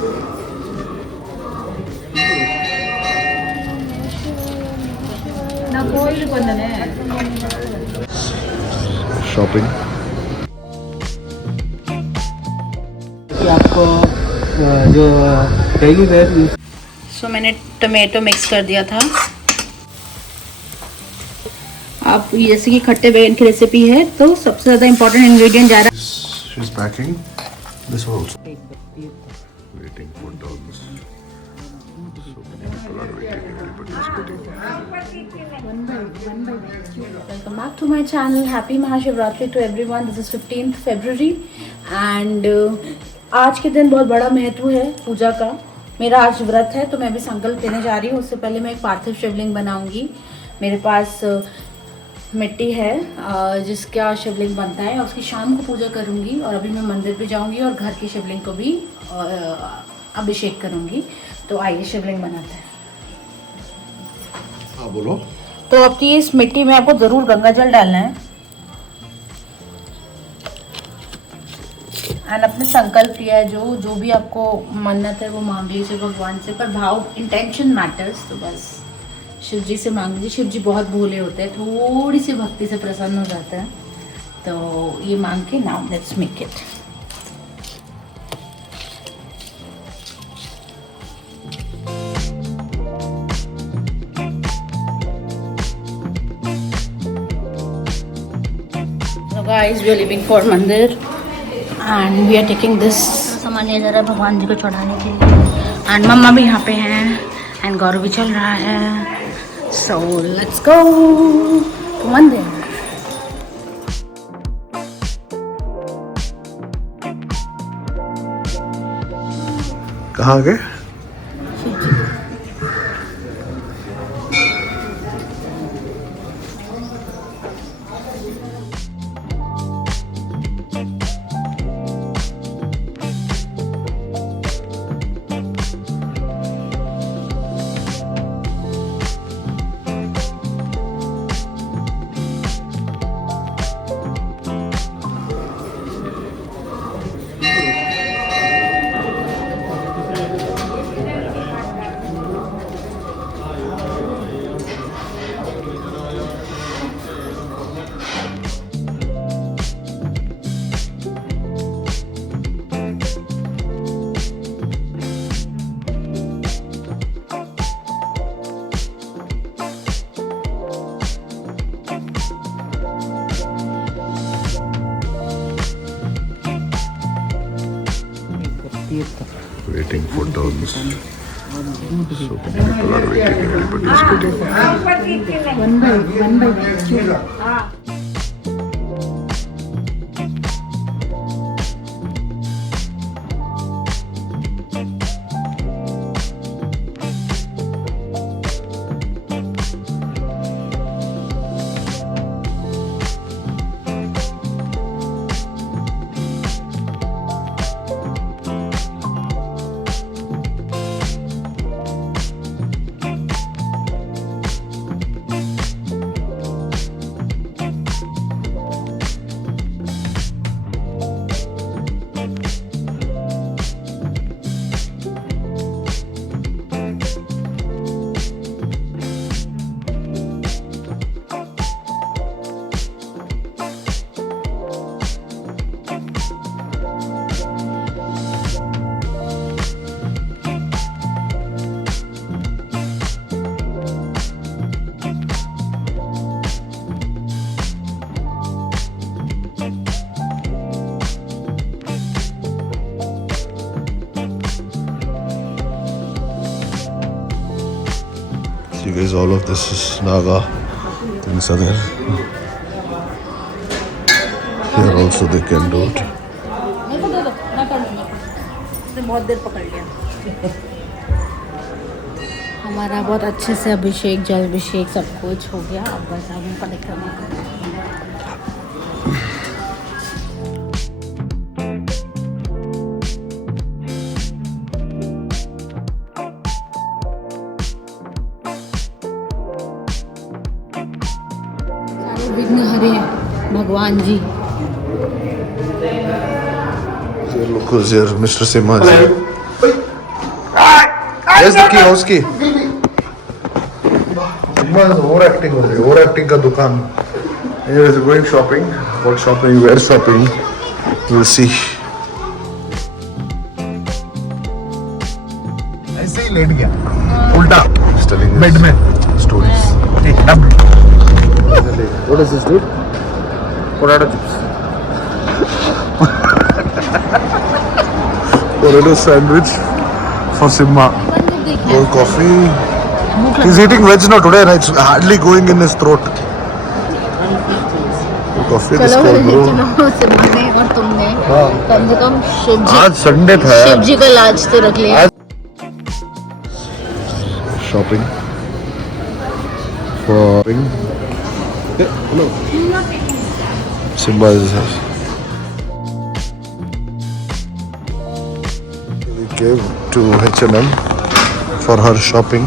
शॉपिंग आपको जो daily wear सो मैंने टमाटो मिक्स कर दिया था। आप जैसे कि खट्टे बैंगन की रेसिपी है तो सबसे ज़्यादा इम्पोर्टेंट इंग्रेडिएंट जा रहा she's packing this also waiting for dogs so many people are waiting everybody is waiting Welcome back to my channel. Happy Mahashivratri to everyone. This is 15th February and आज के दिन बहुत बड़ा महत्व है पूजा का। मेरा आज व्रत है तो मैं भी संकल्प लेने जा रही हूँ। उससे पहले मैं एक पार्थिव शिवलिंग बनाऊंगी। मेरे पास मिट्टी है जिसका शिवलिंग बनता है और उसकी शाम को पूजा करूंगी और अभी मैं मंदिर पे जाऊंगी और घर की शिवलिंग को भी अभिषेक करूंगी। तो आइए शिवलिंग बनाते हैं। हाँ बोलो। तो अब इस मिट्टी में आपको ज़रूर गंगा जल डालना है एंड अपने संकल्प लिया है जो भी आपको मन्नत है वो मांग लीजिए भगवान से, पर भाव इंटेंशन मैटर्स। तो बस शिव जी से मांग लीजिए। शिव जी बहुत भोले होते हैं, थोड़ी सी भक्ति से प्रसन्न हो जाते हैं। तो ये मांग के now let's make it. So guys, we are leaving for mandir and we are taking this. सामान लिया जा रहा है भगवान जी को चढ़ाने के लिए एंड मम्मा भी यहाँ पे हैं एंड गौरव भी चल रहा है। सो लेट्स गो टू मंदिर। कहाँ गए? Waiting for dogs. So many people are waiting. Everybody is waiting. One by two. You guys, all of this is Naga things are there. Here also they can do it. मेरे को दे दो, मैं कर लूँगा। इसने बहुत देर पकड़ लिया। हमारा बहुत अच्छे से अभिषेक, जल अभिषेक सब कुछ हो गया। अब बस हम कनेक्ट करना है। विघ्न हरे भगवान जी। Here, look who's here, Mr. Simha ji. Where's the key? House key. Sigma is overacting over here. Overacting का दुकान. Anyways, we're going shopping. What shopping? Where shopping? We'll see. ऐसे ही लेट गया. उल्टा. Telling bed में. Stories. What is this, dude? Potato chips. Potato sandwich for Simma. Cold coffee. He's eating veg now today, and it's hardly going in his throat. Coffee this cold brew. Simmba ने और तुमने कम से कम आज संडे था यार. शिव जी का लाज तो रख लिया. Shopping. Shopping. Hello. Simba is here. We came to H&M for her shopping.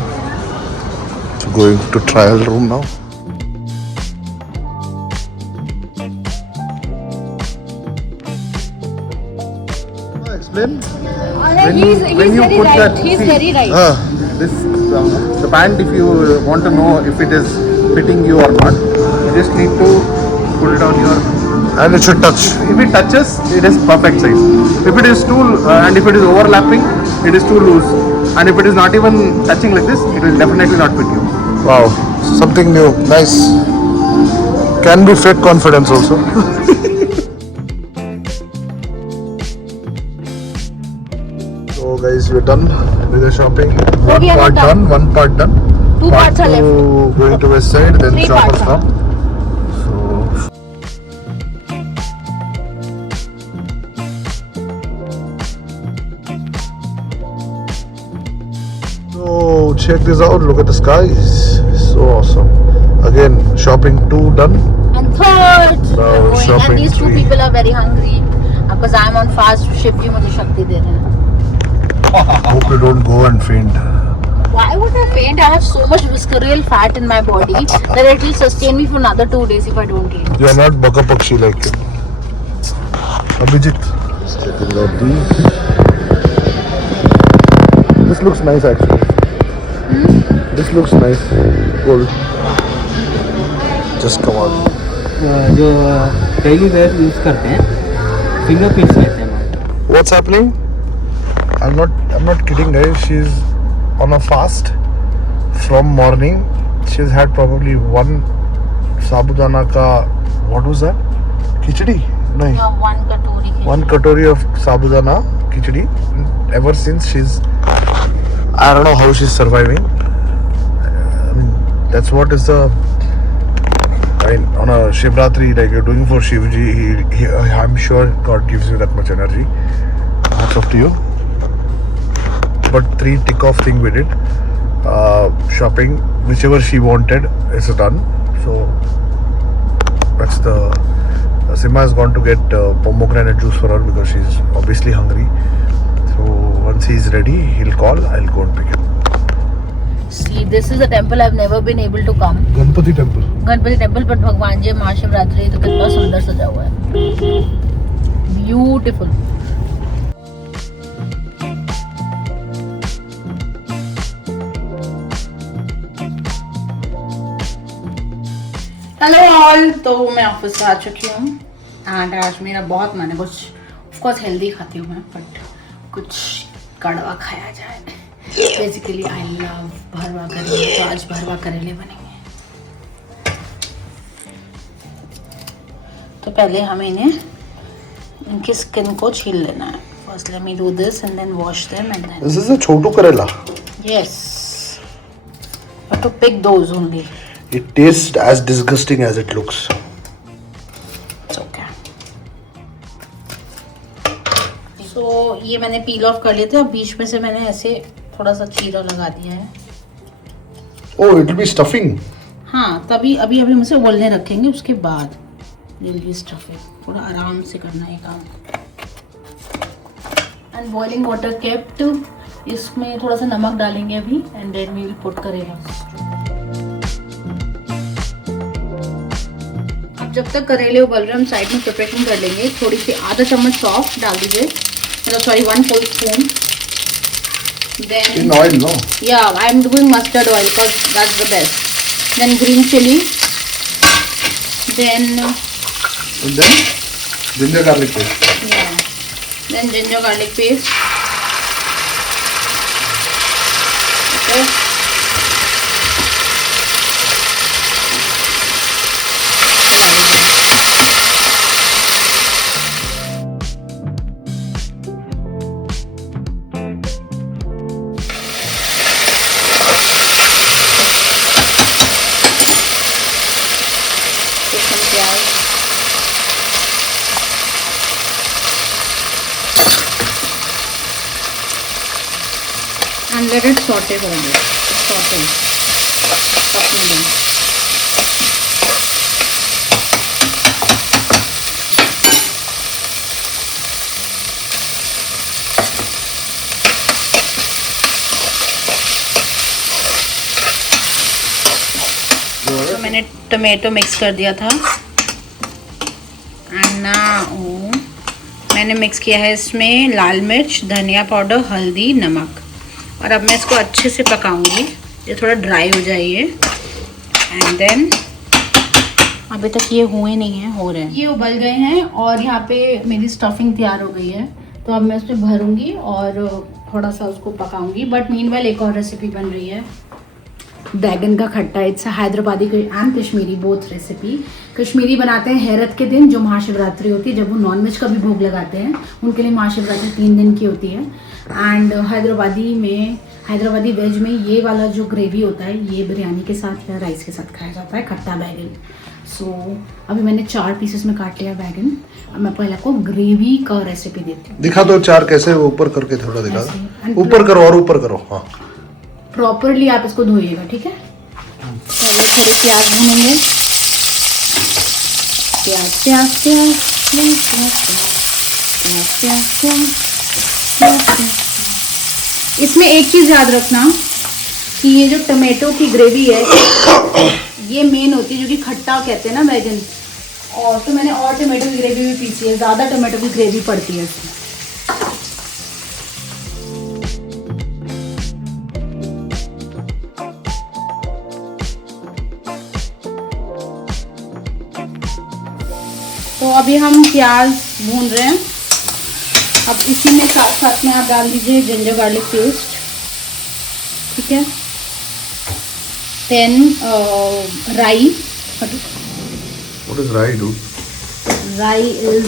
So going to trial room now. Explain. He's when you very put right. that- He's see, very right. This the band, if you want to know if it is fitting you or not, you just need to put it on your. And it should touch. If it touches, it is perfect size. If it is too and if it is overlapping, it is too loose. And if it is not even touching like this, it will definitely not fit you. Wow. Something new. Nice. Can be fake confidence also. So guys, we're done with the shopping. One we are part not done. One part done. Two parts are left. Going to west side, then Three shoppers parts are come. So. So check this out. Look at the skies. So awesome. Again, shopping 2 done. And third, Now we're going, shopping and these two three. people are very hungry because I'm on fast. Shiv जी मुझे शक्ति दे रहे हैं. Hope you don't go and faint. Why would I faint? I have so much visceral fat in my body that it will sustain me for another 2 days if I don't eat. You are not Baka Pakshi like him. Abhijit. Checking out these. This looks nice actually. This looks nice. Gold. Just come out. जो daily wear use करते हैं फिंगरप्रिंट्स लेते हैं. What's happening? I'm not kidding guys. She's on a fast from morning. She's had probably one sabudana ka, what was that? Khichdi? No. One katori. One katori of sabudana khichdi. Ever since she's, I don't know how she's surviving. That's what is the, I mean, on a Shivratri like you're doing for Shivji, I'm sure God gives you that much energy. That's up to you. But 3 tick off thing we did. Shopping, whichever she wanted is done. So that's the Simha has gone to get pomegranate juice for her because she's obviously hungry. So once he's ready, he'll call. I'll go and pick him. See, this is a temple I've never been able to come. Ganpati temple. Ganpati टेम्पल पर भगवान जी महाशिवरात्रि तो कितना सुंदर सजा हुआ है. Beautiful. Hello all. तो मैं ऑफिस से आ चुकी हूँ एंड आज मेरा बहुत मन है कुछ ऑफकोर्स हेल्दी खाती हूँ मैं बट कुछ कड़वा खाया जाए. बेसिकली आई लव भरवा करेले तो आज भरवा करेले बनेंगे. तो पहले हमें इन्हें इनकी स्किन को छील लेना है. First let me do this and then wash them and then This is a chotu karela. Yes but to pick those only. It tastes as disgusting as it looks. It's okay. So ये मैंने पील ऑफ कर लिए थे. अब बीच में से मैंने ऐसे थोड़ा सा चीरा लगा दिया है. Oh, it will be stuffing. हाँ तभी अभी हम इसे उबलने रखेंगे. उसके बाद जल्दी स्टफिंग थोड़ा आराम से करना है काम. And boiling water kept. इसमें थोड़ा सा नमक डालेंगे अभी and then we will put karela. अब जब तक करेले उबल रहे हैं हम साइड में प्रिपरेशन कर लेंगे. थोड़ी सी आधा चम्मच सौंफ डाल दीजिए. मतलब सॉरी 1 full spoon. Then In oil, no? yeah, I am doing mustard oil because that's the best. Then green chili. Then And then ginger garlic paste. yeah. Then ginger garlic paste. Okay. Put some प्याज. And let it saute for a bit. Saute. Packing. तो मैंने tomato mix कर दिया था. And now मैंने मिक्स किया है इसमें लाल मिर्च, धनिया पाउडर, हल्दी, नमक. और अब मैं इसको अच्छे से पकाऊंगी. ये थोड़ा ड्राई हो जाइए. एंड देन अभी तक ये हुए नहीं हैं, हो रहे हैं. ये उबल गए हैं और यहाँ पे मेरी स्टफिंग तैयार हो गई है. तो अब मैं उसमें भरूंगी और थोड़ा सा उसको पकाऊंगी. बट मीनवाइल एक और रेसिपी बन रही है, बैगन का खट्टा. इट्स हैदराबादी एंड कश्मीरी बोथ रेसिपी. कश्मीरी बनाते हैं हैरत के दिन, जो महाशिवरात्रि होती है, जब वो नॉनवेज का भी भोग लगाते हैं. उनके लिए महाशिवरात्रि 3 दिन की होती है. एंड हैदराबादी वेज में ये वाला जो ग्रेवी होता है, ये बिरयानी के साथ या राइस के साथ खाया जाता है, खट्टा बैगन. सो अभी मैंने 4 पीसेस में काट लिया बैगन. अब मैं पहले आपको ग्रेवी का रेसिपी देती हूँ. दिखा दो 4 कैसे, ऊपर करके थोड़ा दिखा ऐसे. दो. ऊपर करो और ऊपर करो. हाँ, प्रॉपरली आप इसको धोइएगा, ठीक है. पहले थोड़े प्याज भूनेंगे. प्याज प्याज प्याज प्याज प्याज प्याज प्याज प्याज प्याज. इसमें एक चीज़ याद रखना कि ये जो टमाटो की ग्रेवी है, ये मेन होती है, जो कि खट्टा कहते हैं ना बैगन. और तो मैंने और टमाटो की ग्रेवी भी पीसी है, ज़्यादा टमाटो की ग्रेवी पड़ती है इसमें. तो अभी हम प्याज भून रहे हैं. अब इसी में साथ साथ में आप डाल दीजिए जिंजर गार्लिक पेस्ट, ठीक है. देन राई. what is rye, dude? Rai is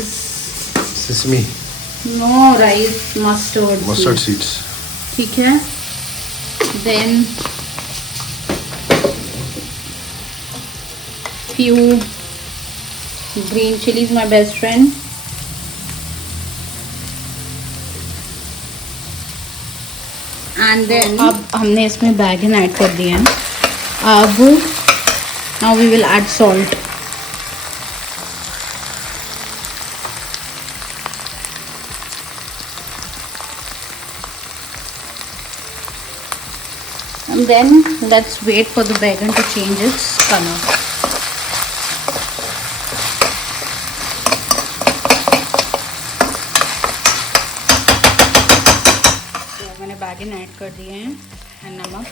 Sesame, नो, rai is mustard. mustard seeds. ठीक है. Then few green chilies, my best friend. And then अब हमने इसमें बैगन ऐड कर दिए हैं. अब now we will add salt. And then let's wait for the bacon to change its color. So मैंने बैगन ऐड कर दिए हैं and नमक.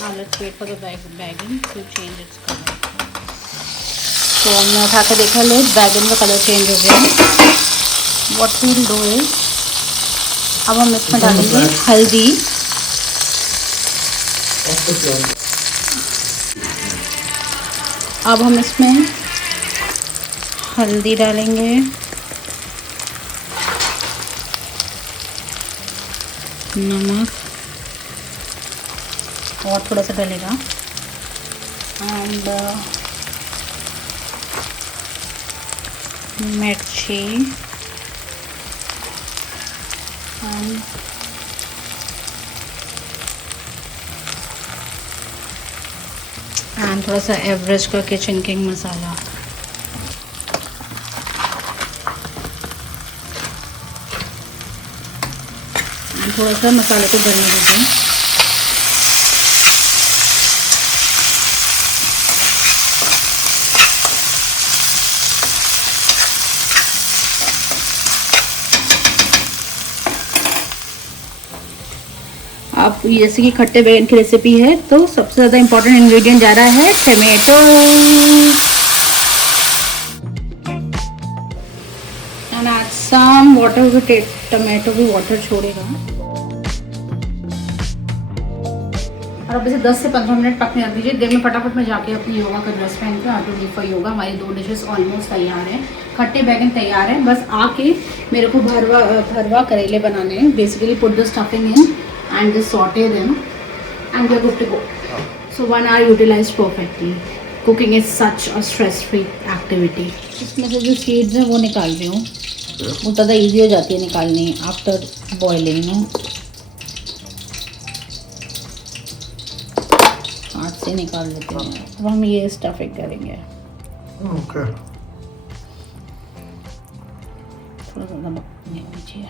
Now let's wait for the बैगन to change its color. तो हमने उठा के देखा, लो बैगन का कलर चेंज हो गया. What we'll do is, अब हम इसमें डालेंगे हल्दी. अब हम इसमें हल्दी डालेंगे, नमक और थोड़ा सा डलेगा. एंड मिर्ची एंड थोड़ा सा एवरेस्ट का किचन किंग मसाला. एंड थोड़ा सा मसाले को गलने दीजिए. आप जैसे कि खट्टे बैंगन की रेसिपी है तो सबसे ज़्यादा इम्पोर्टेंट इंग्रेडिएंट जा रहा है tomato and add some water. Tomato भी वाटर छोड़ेगा और अब इसे 10 से 15 मिनट पकने रख दीजिए। देर में फटाफट में जाके अपनी योगा का ड्रेस पहन के ऑटो लीव फॉर योगा। हमारी 2 डिशेस ऑलमोस्ट तैयार हैं। खट्टे बैगन तैयार हैं, बस आके मेरे को भरवा करेले बनाने हैं। Basically put the stuffing in and just saute them and we are good to go. So 1 hour utilise perfectly. Cooking is such a stress free activity. इसमें से जो सीड्स हैं वो निकाल रही हूँ, वो ज़्यादा ईजी हो जाती है निकालनी आफ्टर बॉयलिंग ना। हाथ से निकाल लेते हैं। अब हम ये स्टफिंग करेंगे। ओके, थोड़ा सा नमक नहीं चाहिए,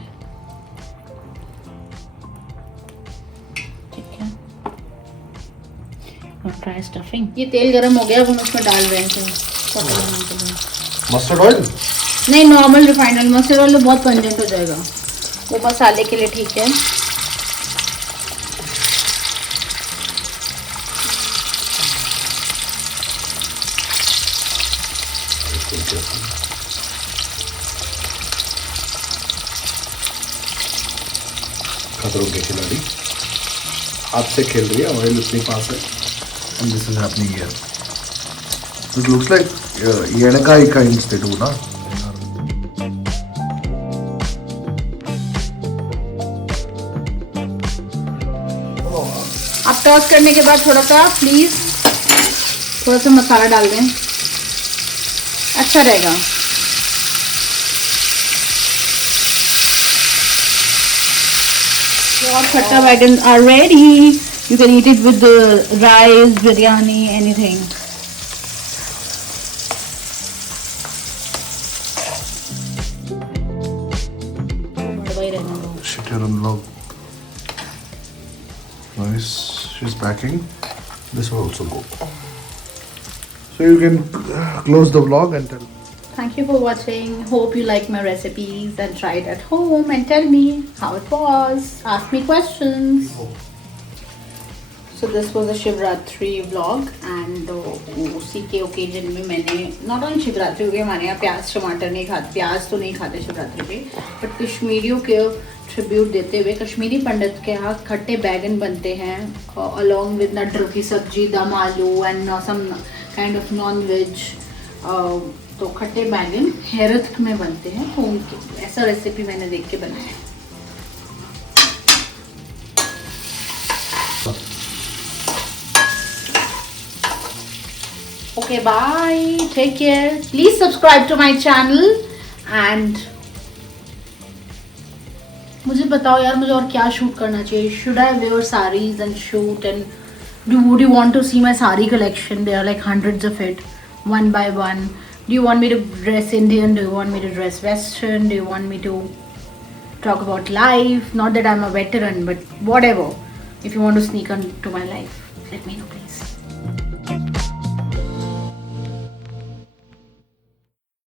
ठीक है। Try stuffing. ये तेल गरम हो गया, अब हम उसमें डाल रहे हैं मस्टर्ड ऑयल नहीं, normal refined oil. Mustard oil तो बहुत पंजेंट हो जाएगा, वो मसाले के लिए ठीक है। खतरों के खिलाड़ी हाथ से खेल रही है, ऑयल अपने पास है and this is happening here. This looks like enegai kinds they do na. अब टॉस करने के बाद थोड़ा सा प्लीज थोड़ा सा मसाला डाल दें, अच्छा रहेगा। Your khatta बैगन are ready. You can eat it with the rice, biryani, anything. Shit, you're on vlog. Nice. She's packing. This will also go. So you can close the vlog and tell. Thank you for watching. Hope you like my recipes and try it at home and tell me how it was. Ask me questions. So this was a Shivratri vlog and उसी के ओकेजन में मैंने not on Shivratri हो गया, हमारे यहाँ प्याज टमाटर नहीं खाते, प्याज तो नहीं खाते शिवरात्रि पे, बट कश्मीरियों के ट्रिब्यूट देते हुए कश्मीरी पंडित के यहाँ खट्टे बैगन बनते हैं अलॉन्ग विद नटरों की सब्जी, dum aloo and some kind of non veg. तो खट्टे बैगन हेरत में बनते हैं, तो उनके ऐसा रेसिपी मैंने देख के बनाया है। Okay, bye. Take care. Please subscribe to my channel and मुझे बताओ यार, मुझे और क्या शूट करना चाहिए? Should I wear sarees and shoot and would you want to see my saree collection? There are like hundreds of it, one by one. Do you want me to dress Indian? Do you want me to dress Western? Do you want me to talk about life? Not that I'm a veteran, but whatever. If you want to sneak into my life, let me know.